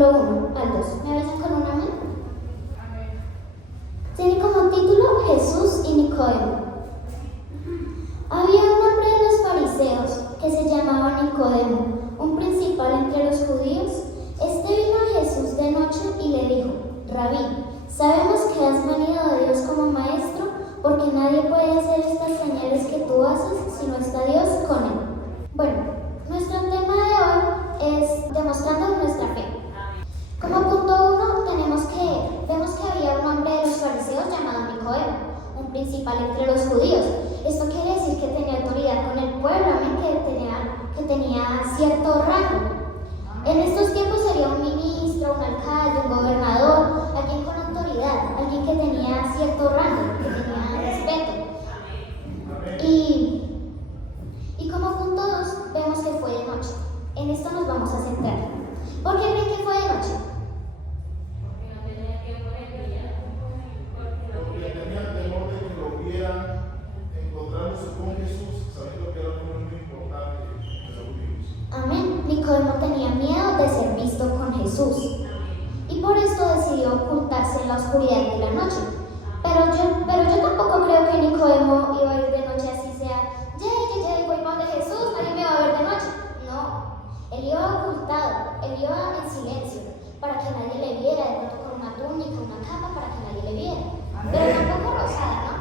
versículo 1 al 2. ¿Me vayan con un amén? Tiene como título Jesús y Nicodemo. Había un hombre de los fariseos que se llamaba Nicodemo, un principal entre los judíos. Este vino a Jesús de noche y le dijo: Rabí, sabemos que has venido de Dios como maestro, porque nadie puede hacer estas señales que tú haces si no está Dios con él. Bueno, nuestro tema de hoy es demostrando nuestra fe. Como punto 1 vemos que había un hombre de los fariseos llamado Nicodemo, un principal entre los judíos. Esto quiere decir que tenía autoridad con el pueblo, que tenía cierto rango. En estos tiempos sería un ministro, un alcalde, un gobernador, alguien con autoridad, alguien que tenía cierto rango, que tenía respeto. Y como punto 2 vemos que fue de noche. En esto nos vamos a centrar. ¿Por qué creen que fue de noche? Porque tenía temor de que lo vieran encontrándose con Jesús, sabiendo que era un hombre muy importante en los judíos. Amén. Nicodemo tenía miedo de ser visto con Jesús y por esto decidió ocultarse en la oscuridad de la noche. Pero yo tampoco creo que Nicodemo iba a ir de noche así sea, voy para donde Jesús, nadie me va a ver de noche. No, él iba ocultado, él iba en silencio, para que nadie le viera, de pronto con una túnica, una capa, para que nadie le viera. Pero tampoco rosada, ¿no?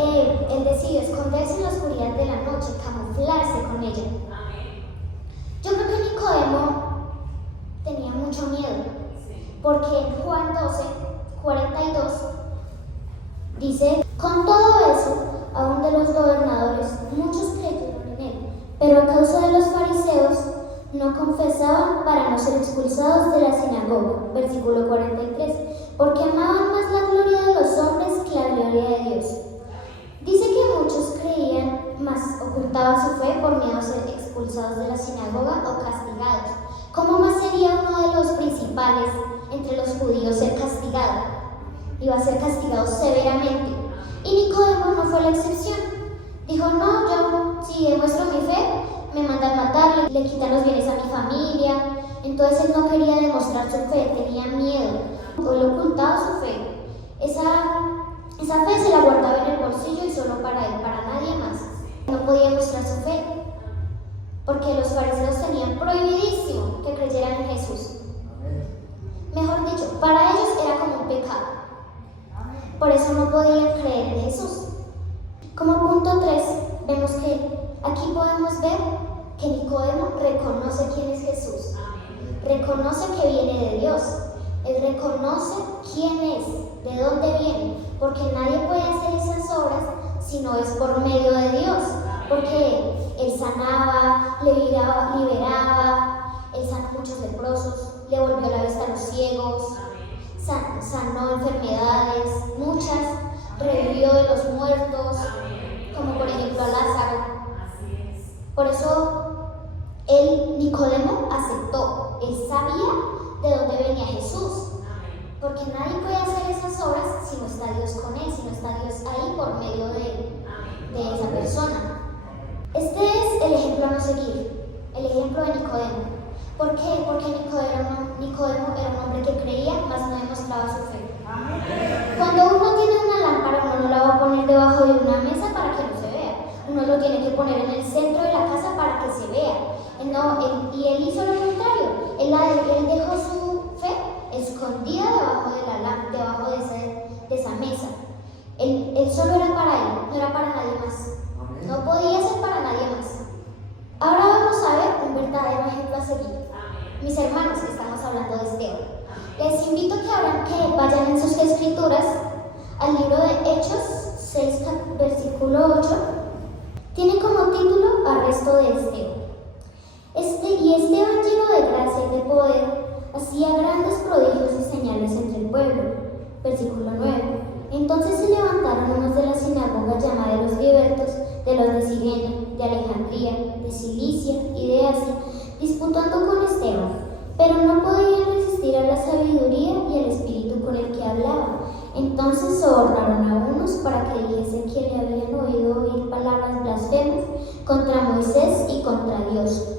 Él decidió esconderse en la oscuridad de la noche, camuflarse con ella. Yo creo que Nicodemo tenía mucho miedo, porque en Juan 12:42 dice: con todo eso, aún de los gobernadores, muchos creyeron en él, pero a causa de los fariseos no confesaban para no ser expulsados de la sinagoga. Versículo 43, porque amaban más la gloria de los hombres que la gloria de Dios. Dice que muchos creían, mas ocultaban su fe por miedo a ser expulsados de la sinagoga o castigados. ¿Cómo más sería uno de los principales entre los judíos ser castigado? Iba a ser castigado severamente. Y Nicodemo no fue la excepción. Dijo: no, yo si demuestro mi fe, me mandan matar, le quitan los bienes a mi familia. Entonces él no quería demostrar su fe, tenía miedo, o le ocultaba su fe. Esa fe se la guardaba en el bolsillo y solo para él, para nadie más. No podía mostrar su fe, porque los fariseos tenían prohibidísimo que creyeran en Jesús. Mejor dicho, para ellos era como un pecado. Por eso no podían creer en Jesús. Como punto 3, vemos que aquí podemos ver que Nicodemo reconoce quién es Jesús. Reconoce que viene de Dios. Él reconoce quién es, de dónde viene, porque nadie puede hacer esas obras si no es por medio de Dios, porque Él sanaba, liberaba, Él sanó muchos leprosos, le volvió la vista a los ciegos, sanó enfermedades, muchas, revivió de los muertos, como por ejemplo a Lázaro. Por eso Nicodemo aceptó, él sabía de dónde venía Jesús, porque nadie puede hacer esas obras si no está Dios con él, si no está Dios ahí por medio de esa persona. Este es el ejemplo a no seguir, el ejemplo de Nicodemo. ¿Por qué? Porque Nicodemo era un hombre que creía, mas no demostraba su fe. Cuando uno tiene una lámpara, uno no la va a poner debajo de una mesa para que no se vea. Uno lo tiene que poner en el centro de la casa para que se vea. Y él hizo lo contrario. Él dejó su fe escondida debajo de esa mesa. Él solo era para él, no era para nadie más. No podía ser para nadie más. Ahora vamos a ver un verdadero ejemplo a seguir. Mis hermanos, que estamos hablando de Esteban, les invito a que vayan en sus escrituras al libro de Hechos 6, versículo 8. Tiene como título Arresto de Esteban. Y Esteban, lleno de gracia y de poder, hacía grandes prodigios y señales entre el pueblo. Versículo 9. Entonces se levantaron unos de la sinagoga llamada de los libertos, de los de Cirene, de Alejandría, de Cilicia y de Asia, disputando con Esteban, pero no podían resistir a la sabiduría y al espíritu con el que hablaba. Entonces sobornaron a unos para que dijesen que le habían oído oír palabras blasfemas contra Moisés y contra Dios.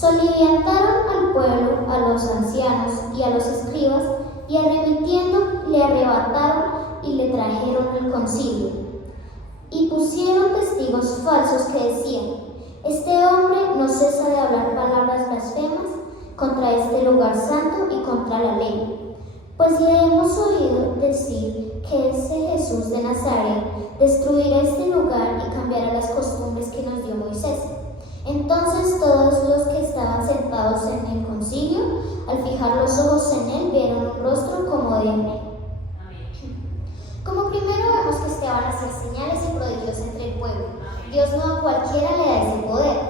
Soliviantaron al pueblo, a los ancianos y a los escribas, y arremetiendo le arrebataron y le trajeron al concilio. Y pusieron testigos falsos que decían: este hombre no cesa de hablar palabras blasfemas contra este lugar santo y contra la ley. Pues le hemos oído decir que ese Jesús de Nazaret destruirá este lugar y cambiará las costumbres que nos dio Moisés. Entonces todos los que estaban sentados en el concilio, al fijar los ojos en él, vieron un rostro como de hombre. Como primero vemos que Esteban hacía señales y prodigios entre el pueblo. Dios no a cualquiera le da ese poder.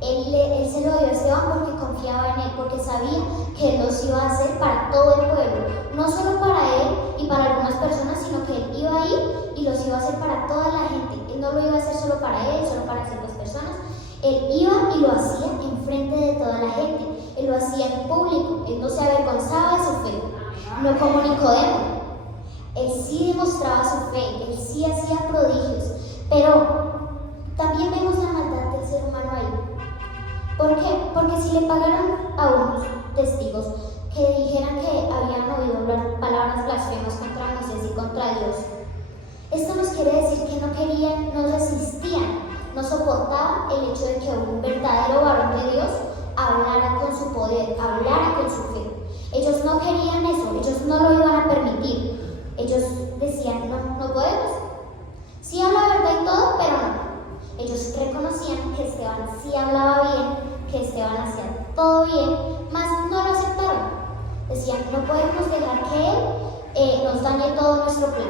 Él se lo dio a Esteban porque confiaba en él, porque sabía que él los iba a hacer para todo el pueblo, no solo para él y para algunas personas, sino que él iba a ir y los iba a hacer para toda la gente. Él no lo iba a hacer solo para él, solo para ciertas personas. Él iba y lo hacía en frente de toda la gente. Él lo hacía en público. Él no se avergonzaba de su fe, no como Nicodemo. Él sí demostraba su fe, él sí hacía prodigios, pero también vemos la maldad del ser humano ahí. ¿Por qué? Porque si le pagaron a unos testigos que dijeran que habían oído hablar palabras blasfemas contra Moisés y contra Dios, esto nos quiere decir que no querían, no resistían, no soportaban el hecho de que un verdadero varón de Dios hablara con su poder, hablara con su fe. Ellos no querían eso, ellos no lo iban a permitir. Ellos decían: no podemos. Sí habla verdad y todo, pero no. Ellos reconocían que Esteban sí hablaba bien, que Esteban hacía todo bien, mas no lo aceptaron. Decían: no podemos dejar que él nos dañe todo nuestro plan.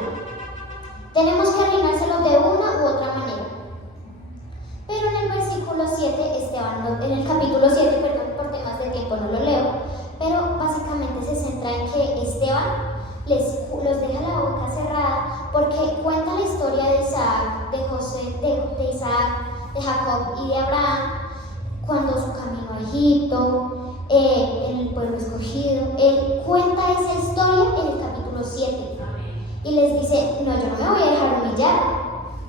Tenemos que arreglárselo de una u otra manera. Pero en el versículo 7, en el capítulo 7, perdón, por temas de tiempo no lo leo, pero básicamente se centra en que Esteban los deja la boca cerrada porque cuenta la historia de Isaac, de José, de Isaac, de Jacob y de Abraham, cuando su camino a Egipto, en el pueblo escogido. Él cuenta esa historia en el capítulo 7 y les dice: no, yo no me voy a dejar humillar,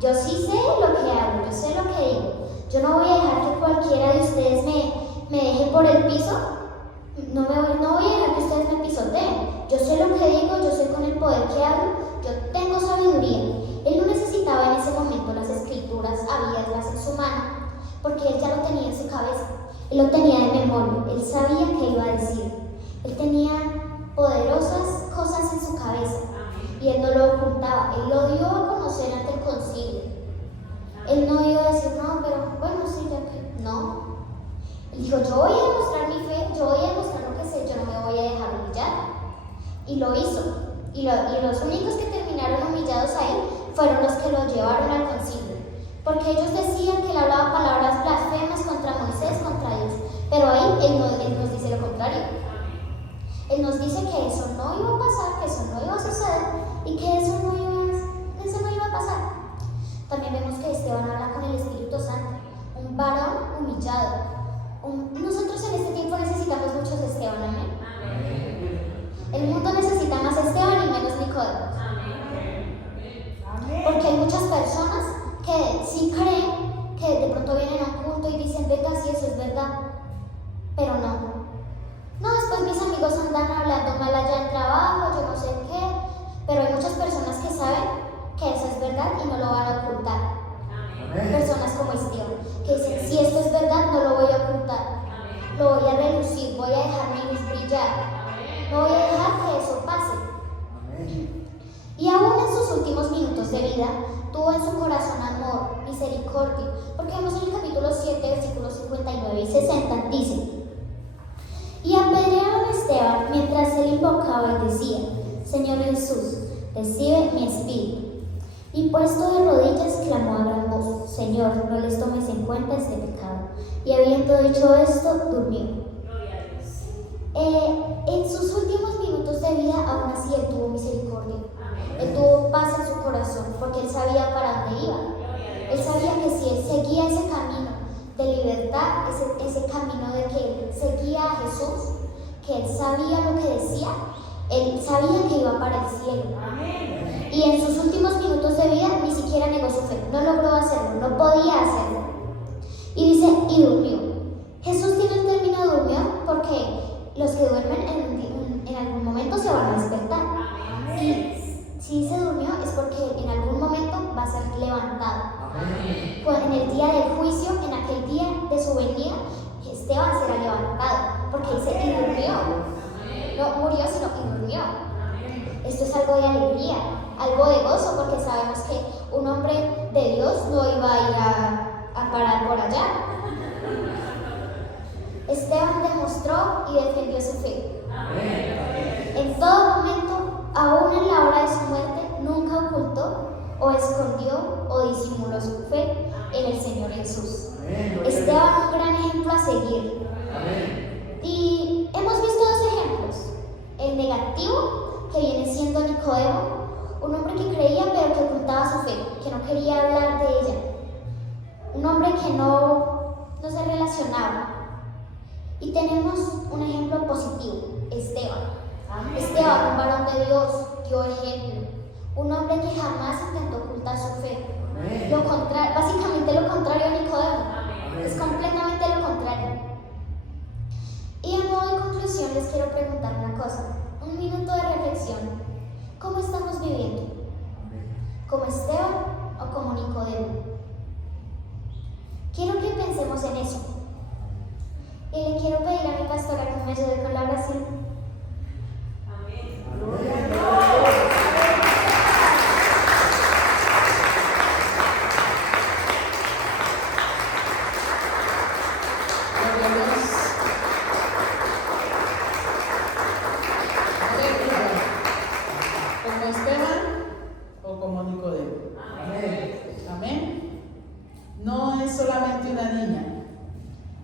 yo sí sé lo que hago, yo sé lo que digo, yo no voy a dejar que cualquiera de ustedes me deje por el piso. No voy a dejar que ustedes me pisoteen. Yo sé lo que digo, yo sé con el poder que hago, yo tengo sabiduría. Él no necesitaba en ese momento las escrituras abiertas en su mano, porque él ya lo tenía en su cabeza. Él lo tenía de memoria, él sabía qué iba a decir. Él tenía poderosas cosas en su cabeza y él no lo ocultaba. Él lo dio a conocer ante el concilio. Él no iba a decir: no, pero bueno, sí, ya que no. Él dijo: yo voy a demostrar mi fe, yo voy a demostrar lo que sé, yo no me voy a dejar humillar. Y lo hizo. Y los únicos que terminaron humillados ahí fueron los que lo llevaron al concilio. Porque ellos decían que él hablaba palabras blasfemas contra Moisés, contra Dios. Pero ahí él nos dice lo contrario. Él nos dice que eso no iba a pasar, que eso no iba a suceder y que eso no iba a pasar. También vemos que Esteban habla con el Espíritu Santo, un varón humillado. Nosotros en este tiempo necesitamos muchos Esteban, amén. El mundo necesita más Esteban y menos Nicodemo. Porque hay muchas personas que sí creen, que de pronto vienen a un culto y dicen: venga, sí, eso es verdad, pero no. No, después mis amigos andan hablando mal allá en trabajo, yo no sé qué, pero hay muchas personas que saben que eso es verdad y no lo van a ocultar. Personas como Esteban, que dicen: si esto es verdad, no lo voy a ocultar, lo voy a relucir, voy a dejar mi luz brillar, no voy a dejar que eso pase. Y aún en sus últimos minutos de vida, tuvo en su corazón amor, misericordia, porque vemos en el capítulo 7, versículos 59 y 60, dice: y apedrearon a Esteban mientras él invocaba y decía: Señor Jesús, recibe mi espíritu. Y puesto de rodillas clamó a gran voz: Señor, no les tomes en cuenta este pecado. Y habiendo dicho esto, durmió. En sus últimos minutos de vida, aún así él tuvo misericordia. Él tuvo paz en su corazón, porque él sabía para dónde iba. Él sabía que si él seguía ese camino de libertad, ese camino de que él seguía a Jesús, que él sabía lo que decía, él sabía que iba para el cielo. Y en sus últimos minutos de vida ni siquiera negó su fe, no logró hacerlo, no podía hacerlo. Y dice: y durmió. Jesús tiene el término va a ser levantado. En el día del juicio, en aquel día de su venida, Esteban será levantado, porque dice, y durmió. No murió, sino que durmió. Esto es algo de alegría, algo de gozo, porque sabemos que un hombre de Dios no iba a ir a parar por allá. Esteban demostró y defendió su fe. En todo momento, aún en la hora de su muerte, nunca ocultó o escondió o disimuló su fe en el Señor Jesús. Esteban, un gran ejemplo a seguir. Y hemos visto dos ejemplos. El negativo, que viene siendo Nicodemo, un hombre que creía pero que ocultaba su fe, que no quería hablar de ella. Un hombre que no se relacionaba. Y tenemos un ejemplo positivo, Esteban. Esteban, un varón de Dios, dio ejemplo. Un hombre que jamás intentó ocultar su fe. Básicamente lo contrario a Nicodemo. Es completamente lo contrario. Y a modo de conclusión les quiero preguntar una cosa. Un minuto de reflexión. ¿Cómo estamos viviendo? ¿Como Esteban o como Nicodemo? Quiero que pensemos en eso. Y le quiero pedir a mi pastora que me ayude con la oración. ¿Como Esteban o como Nicodemo? Amén. No es solamente una niña.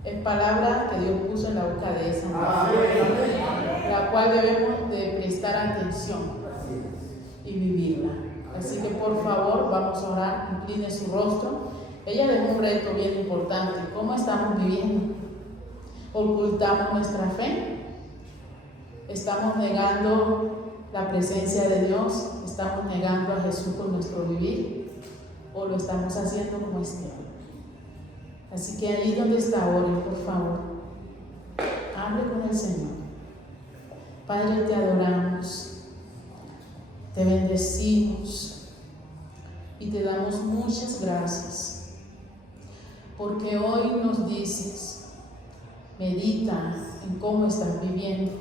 Es palabra que Dios puso en la boca de esa mujer, la cual debemos de prestar atención y vivirla. Así que por favor vamos a orar, incline su rostro. Ella dejó un reto bien importante. ¿Cómo estamos viviendo? ¿Ocultamos nuestra fe? ¿Estamos negando la presencia de Dios? ¿Estamos negando a Jesús con nuestro vivir? ¿O lo estamos haciendo como Esteban? Así que ahí donde está, oren, por favor. Hable con el Señor. Padre, te adoramos, te bendecimos y te damos muchas gracias, porque hoy nos dices, medita en cómo estás viviendo,